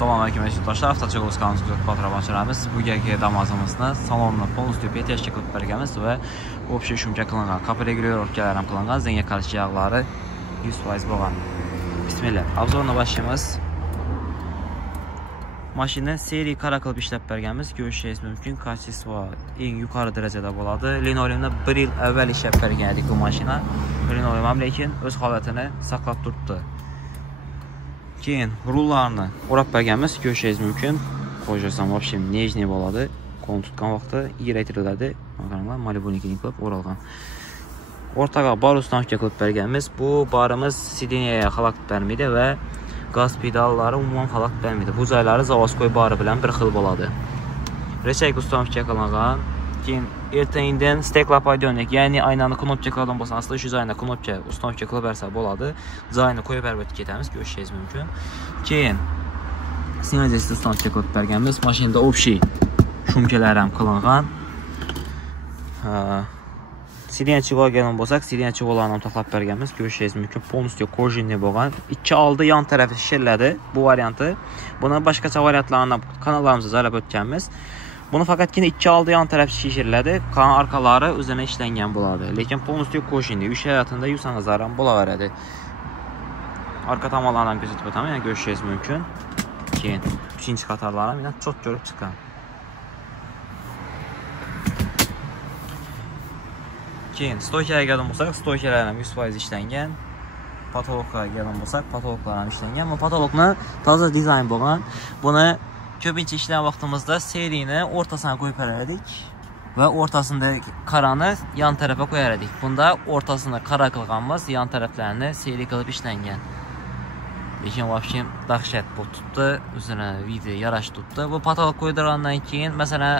Assalomu alaykum yurtdoshlar, avtochig'imiz kanalimiz patrabonchilarimiz. Bugungi damozimizni salonni полностью petashga qilib berganmiz va общий shumka qilingan, kapı regulirovkalar ham qilingan, zenga qarshi yog'lari 100% bo'lgan. Bismillah. Obzorni boshlaymiz. Mashina seriya qara qilib ishlab berganmiz. Ko'rishingiz mumkin, kачество eng yuqori darajada bo'ladi. Linoleumda 1 yil avval ishlab bergan edik bu mashina. Linoleum ham lekin o'z holatini saqlab turibdi. Keyin rullarni o'rab berganmiz, ko'rishingiz mumkin. Qo'yjasam вообще нежный bo'ladi. Qo'l tutgan vaqtda yiraytiriladi. Mana Malibu'nikini qilib o'ralgan. O'rtaga bar ustanka qilib berganmiz. Bu barimiz sideniyaga xalaqit bermaydi va gaz pedallari umuman xalaqit bermaydi. Bu joylari zavodskoy bari bilan bir xil bo'ladi. Rechayka ustanka qilingan. Keyin ertaingdan steklopodyonik, ya'ni aynani knopka qilgan bo'lsa, asli shu joyda knopka ustanka qilib bersa bo'ladi. Joyini qo'yib berib o'tib ketamiz, ko'rishingiz mumkin. Keyin sinadiz ustanka qilib berganmiz. Mashinada общий shumkalar ham qilingan. Sideniya chivolgan bo'lsak, sideniya chivollarni ham taxlab berganmiz, ko'rishingiz mumkin. Полностью кожаный bo'lgan. Ikki oldi yon tarafi shishiladi bu varianti. Buni boshqacha variantlarini kanallarimizda joylab o'tganmiz. Buni faqatgina ikki oldi yon taraf shishiriladi, qan orqalari o'zini ishlangan bo'ladi. Lekin полностью кожаный, uy sharoitida yusangizlar ham bo'laveradi. Orqa tomonlardan kuzatib o'taman, yana ko'rishingiz mumkin. Keyin 3-qatorlar ham yana chot ko'rib chiqqan. Keyin stoykaga kelgan bo'lsak, stoykalar ham 100% ishlangan. Patologga kelgan bo'lsak, patologlar ham ishlangan. Bu patologni toza dizayn bo'lgan. Buni ko'pincha ishlagan vaqtimizda seriyani o'rtasiga qo'yib berardik va o'rtasindagi qarani yon tarafiga qo'yar edik. Bunda o'rtasini qara qilganmiz, yon taraflarini seriya qilib ishlangan. Lekin вообще dahshat bo'lib tutdi, o'zini video yarashib tutdi. Bu patolog qo'ydirgandan keyin, masalan,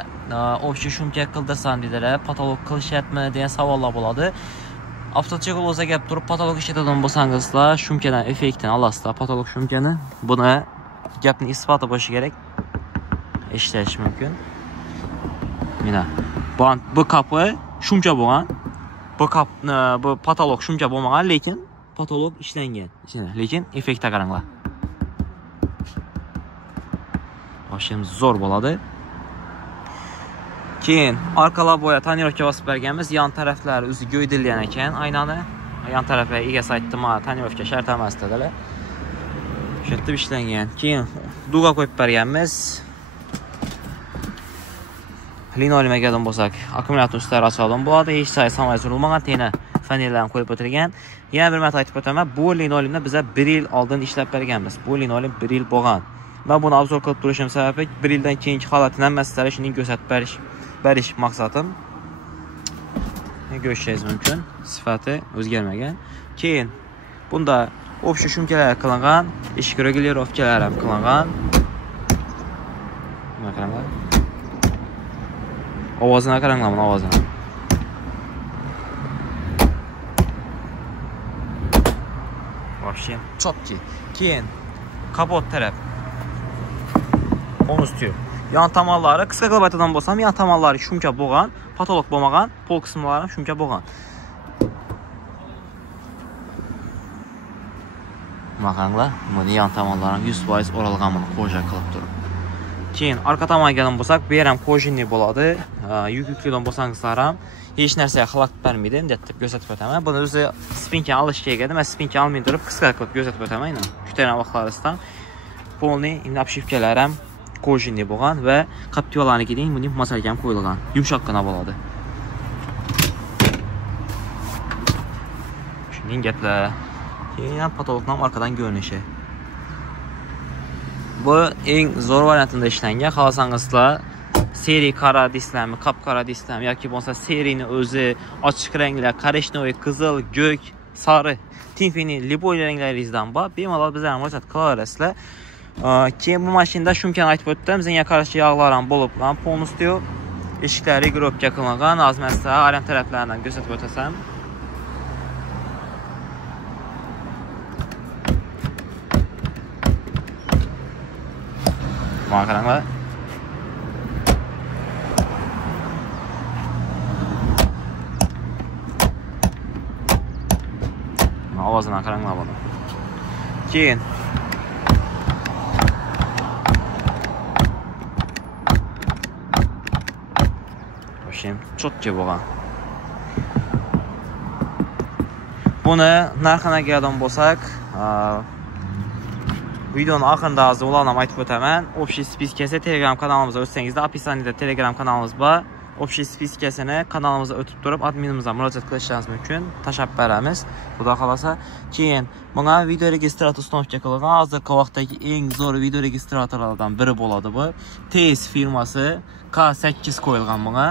общий shumka qildirsam dedilar, patolog qilishyapmi degan savollar bo'ladi. Avtochig'il o'za gap turib, patolog ishlatadigan bo'lsangizlar, shumkadan effektini olasizlar, patolog shumkani. Buni gapning isboti bo'lishi kerak. Ishlash mumkin. Mana bu kapı shumka bo'lgan. Bu patolog shumka bo'lmagan, lekin patolog ishlangan. Lekin effektga qaranglar. Boshimiz zo'r bo'ladi. Keyin orqalar bo'ya tonirovka bosib berganmiz. Yon taraflari o'zi go'ydilgan ekan, aynani. Yon tarafiga egasi aytdim, tonirovka shart emas dedilar. Shu yerda ishlangan. Keyin duga qo'yib berganmiz. Linoleumga kelgan bo'lsak, akkumulyator ustlari ochilgan bo'ladi. Hech joy samay surilmagan, tena fanellarni qo'yib o'tirgan. Yana bir marta aytib o'taman, bu linoleumni biz 1 yil oldin ishlab berganmiz. Bu linoleum 1 yil bo'lgan. Men buni obzor qilib turishim sababi 1 yildan keyingi holatini ham sizlarga shuning ko'rsatib berish maqsadim. Ko'rishingiz mumkin, sifati o'zgarmagan. Keyin bunda общий shumkalar qilingan, eshik regulirovkalar ham qilingan. Mana qaranglar. Ovozini qaranglar, mana ovozini. Вообще chotki. Keyin kapot taraf. Полностью yon tomonlari qisqa qilib aytadigan bo'lsam, yon tomonlari shumka bo'lgan, patolog bo'lmagan, pol qismlari ham shumka bo'lgan. Mana qaranglar, buni yon tomonlari ham 100% o'ralgan, buni qo'ja qilib turib. Keyin orqa tomonga kelgan bo'lsak, bu ham qo'jinli bo'ladi. Yuk yuklidan bo'lsangizlar ham hech narsaga xalaqit bermaydi, deb ko'rsatib o'taman. Buni o'zi spinka olish kerak edi. Men spinka olmay turib qisqa qilib ko'rsatib o'taman. Kutgan vaqtlaringizdan polni imlabshivkalar ham qo'jinli bo'lgan va qaptiyolarnikidan buni masalga ham qo'yilgan. Yumshoqqina bo'ladi. Shuning gaplar. Keyin patologning orqadan ko'rinishi. Bu eng zo'r variantida ishlangan. Xohlasangizlar seriya qora disklarmi, qop qora disklarmi yoki bo'lsa seriyani o'zi ochiq ranglar, koreshnoy, qizil, go'k, sari, tinfini, liboy ranglaringizdan bor. Bemalol bizlarga murojaat qilaverasizlar. Keyin bu mashinada shumkani aytib o'tdim. Zenga qarshi yog'lar ham bo'lib, полностью eshiklar regulirovka qilingan. Azmasda aram taraflaridan ko'rsatib o'tasam. Mana qaranglar. Ovozini qaranglar buni. Keyin общем, chotki bo'lgan. Buni narxini kelgan bo'lsak, videoning oxirida hozir ularni aytib o'taman. Общий spiskasi Telegram kanalimizga o'tsangizda, описаниеda Telegram kanalimiz bor. Общий spiskasini kanalimizga o'tib turib, adminimizga murojaat qilishingiz mumkin. Tashab beramiz. Xudo xolasa. Keyin bunga video registrator uстановка qilingan. Hozirgi vaqtdagi eng zo'r video registratorlardan biri bo'ladi bu. TS firmasi K8 qo'yilgan bunga.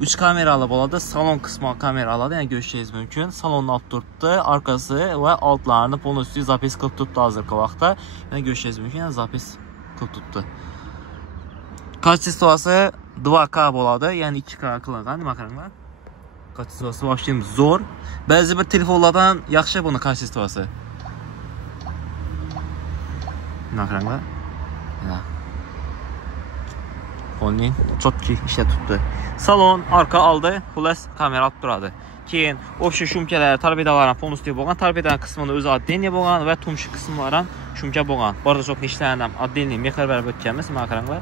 3 kamerali bo'ladi. Salon qismi kameralari, ya'ni ko'rishingiz mumkin. Salonni olib turibdi, arkasi va altlarini полностью запись qilib turibdi hozirgi vaqtda. Ya'ni ko'rishingiz mumkin, zapis qilib turibdi. Kачествоsi 2K bo'ladi, ya'ni 2K qilingan. Nima qaranglar? Kачествоsi вообще zo'r. Ba'zi bir telefonlardan yaxshi buni kачествоsi. Nima qaranglar? Mana. Onun chotki ishla tutdi. Salon, arka oldi, xullas kamera olib turadi. Keyin o'sha shumkalar, torpedalarni полностью bo'lgan, torpedaning qismini o'zi отдельный bo'lgan va tumshi qismlari ham shumka bo'lgan. Bordajok ishlarini ham отдельный mexer berib o'tganmiz. Mana qaranglar.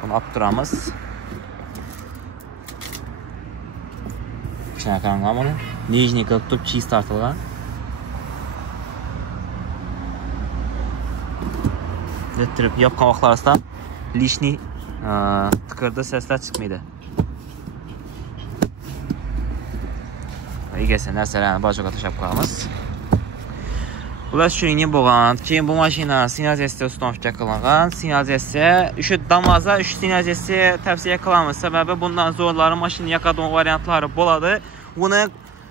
Buni olib turamiz. Shuna qaranglar buni. Nijniy qilib turib chist tortilgan. Letirib yopgan vaqtlarida lishniy tıkırda sesler çıkmaydı. Egesi nərsələrini bacoqa taşab qoyamız. Bunlar şüyünün bo'lgan. Keyin bu mashina sinaziyasida uстановка qilingan. Sinaziyasi, shu damaza, shu sinaziyasi tavsiya qilamiz. Sababi bundan zo'rlari mashina yoqadigan variantlari bo'ladi. Buni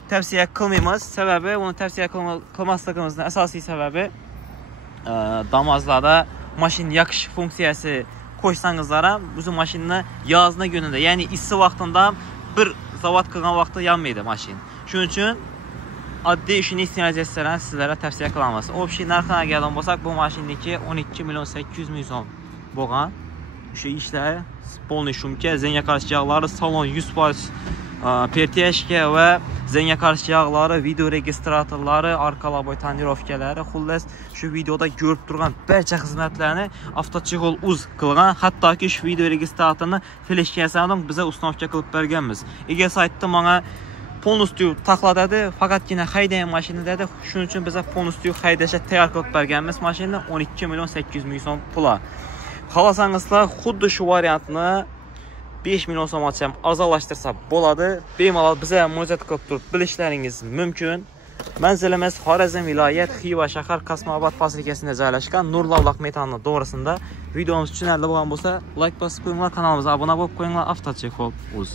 tavsiya qilmaymiz. Sababi uni tavsiya qilmasligimizning asosiy sababi damazlarda mashina yoqish funksiyasi qo'ysangizlar ham o'zi mashinani yozning kunida, ya'ni issiq vaqtida bir zavod qilgan vaqtda yanmaydi mashina. Shuning uchun oddiy shuni sinaziyasiyalarni sizlarga tavsiya qilamiz. Общий narxiga kelgan bo'lsak, bu mashinaniki 12.800.000 so'm bo'lgan. Shu ishlar полный shumka, zenga qarshi yog'lari, salon 100% pertiyashka va zenga qarshi yog'lari, video registratorlari, arka laboy tonirovkalari, xullas shu videoda ko'rib turgan barcha xizmatlarni avtochig'ol uz qilgan. Hattoki shu video registratorni fleshkasini biza uстановка qilib berganmiz. Ega saytda menga полностью taqladadi, faqatgina haydagan mashina dedi. Shuning uchun biza полностью haydashga tayyor qilib berganmiz mashinani 12.800.000 so'm pula. Xohlasangizlar xuddi shu variantni 5 million so'mgacha arzonlashtirsa bo'ladi. Bemalol biza murojaat qilib turib bilishlaringiz mumkin. Manzilimiz Xorazm viloyat Xiva shahar Qasmobod posilkasida joylashgan Nurlavloq metonni to'g'risida. Videomiz tushunarli bo'lgan bo'lsa, like bosib qo'yinglar, kanalimizga obuna bo'lib qo'yinglar. Avtochexol uz.